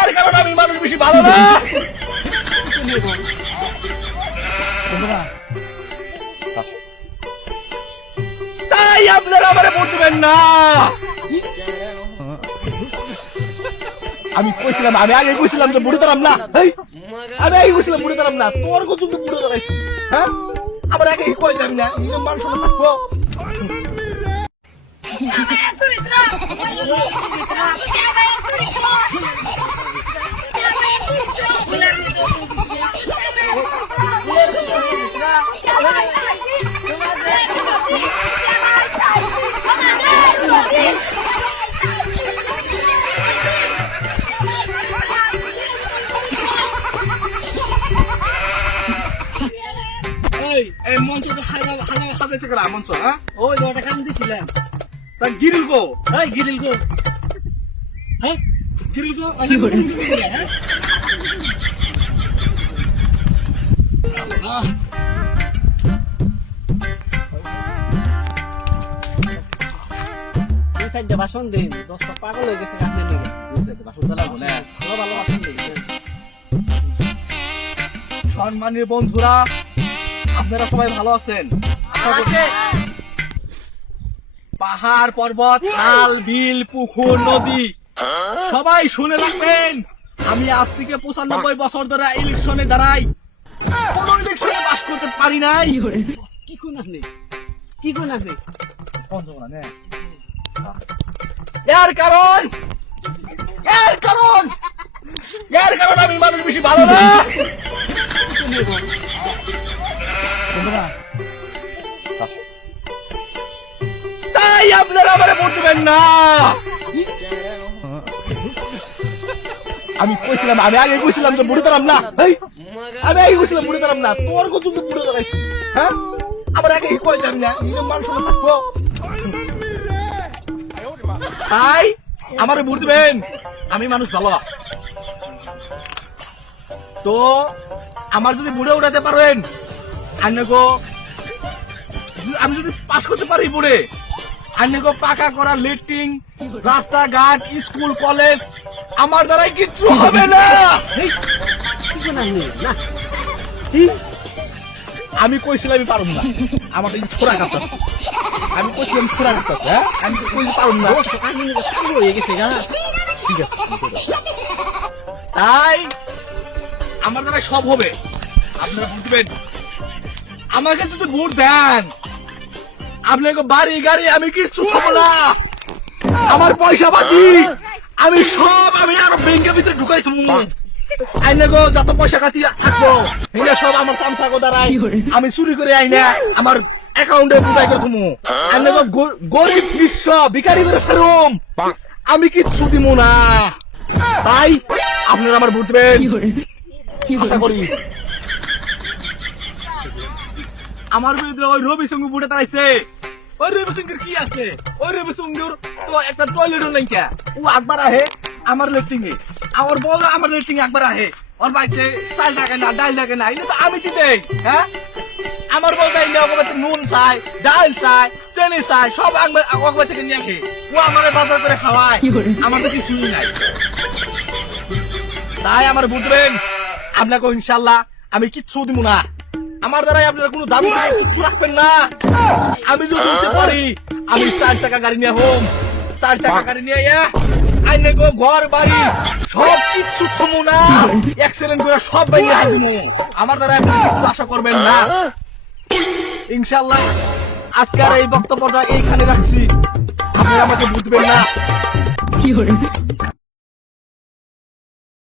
এর কারণে আমি মানুষ বেশি ভালো না। তাই আপনারা আমারে ভোট দিবেন না। আমি কইছিলাম, আমি আগে কইছিলাম যে বুড়ি দাঁড়াম না। আমি আগে কইছিলাম বুড়ি দাঁড়াম না, তোর কত বুড়ো দাঁড়াইছি। হ্যাঁ, আমার আগে কই যাবি না, মানুষ থাকবো। এই মঞ্চ তো সাজাইছে করা মঞ্চ, হ্যাঁ ওই তো ওটা কাম দিছিলাম। তা গিরিল গো, এই গিরিল গো, হ্যাঁ গিরিল গো, এই সাইডে বাসন দিন, দশটা পাগল হয়ে গেছে কাঁদতে নিয়ে। ভালো ভালো বাসন দিন। সম্মানীয় বন্ধুরা, আপনারা সবাই ভালো আছেন? পাহাড় পর্বত, খাল বিল পুকুর নদী সবাই শুনে রাখবেন, আমি আজ থেকে 95 বছর ধরে ইলেকশনে দাঁড়াই, কোন ইলেকশনে পাস করতে পারি নাই। কি কোন আপনি, কি কোন আপনি? এর কারণ আমি মানুষ বেশি ভালো না। তাই আপনারা আমারে ভোট দিবেন না। আমি কইছিলাম, আমি আগে কইছিলাম যে বুড়ি দাঁড়াম না। আমি আগে কইছিলাম বুড়ি দাঁড়াম না, তোর কত বুড়ো দাঁড়াইছি। হ্যাঁ, আমার আগে কই যাবি না, মানুষ থাকবো। তাই আমারে ভোট দিবেন, আমি মানুষ ভালো। তো আমার যদি বুড়ে উঠাতে পারেন, আমি যদি পাস করতে পারি বুড়ে, পাকা করা লেট্রিন, রাস্তাঘাট, স্কুল কলেজ আমার দ্বারাই কিচ্ছু হবে না। আমি কইছিলাম আমি পারুম না, আমার খোরা কাটতেছে। আমি কইছিলাম খোরা কাটতেছে। হ্যাঁ, আমি কইছি পারুম না। হয়ে গেছে গা। ঠিক আছে, তাই আমার দ্বারা সব হবে। আপনারা ভোট দিবেন, আমাকে যদি ভোট দেন, আপনাকে বাড়ি গাড়ি আমি কিচ্ছু খাবো না। আমার পয়সা পাতি আমি সব আমি আর ব্যাংকের ভিতরে ঢুকাই থাকবো। আইনে গো যত পয়সা কাটি থাকবো এগুলো সব আমার চামচাগো দ্বারাই আমি চুরি করে আইনা আমার অ্যাকাউন্টে বুঝাই করে থাকবো। আইনে গো গরিব বিশ্ব ভিখারি করে ছাড়ুম, আমি কিচ্ছু দিব না। তাই আপনারা আমার ভোট দিবেন আশা করি। আমার বিরুদ্ধে ওই রবি সিং বুটে তারাইছে। ওই রবি সিংয়ের কি আছে? ওই রবি সিংয়ের তো একটা টয়লেটও নাই কে। ও একবার আহে আমার লেট্রিং এ, আমার বউ আমার লেট্রিং একবার আহে। ওর বাড়িতে চাল থাকে না, ডাল থাকে না, এটা তো আমি কি দেই? হ্যাঁ, আমার বউ যাই নুন চাই, ডাল চাই, চেনি চাই, সব একবার থেকে নিয়ে আসে। ও আমার বাজার করে খাওয়ায়, আমার তো কিছুই নাই। তাই আমার বুঝবেন, আপনাকে ইনশাল্লাহ আমি কিচ্ছু দিব না। আমার দ্বারাই আপনারা কোনো দাবি কিচ্ছু রাখবেন না। আমি যদি উঠতে পারি, আমি 4 চাকা গাড়ি নিয়ে হোম, 4 চাকা গাড়ি নিয়ে আইনে গো ঘর বাড়ি সব কিচ্ছু থমু না, অ্যাক্সিডেন্ট করে সব বাইরে হাঁটবো। আমার দ্বারা আপনি কিছু আশা করবেন না। ইনশাল্লাহ আজকের এই বক্তব্যটা এইখানে রাখছি, আপনি আমাকে বুঝবেন না।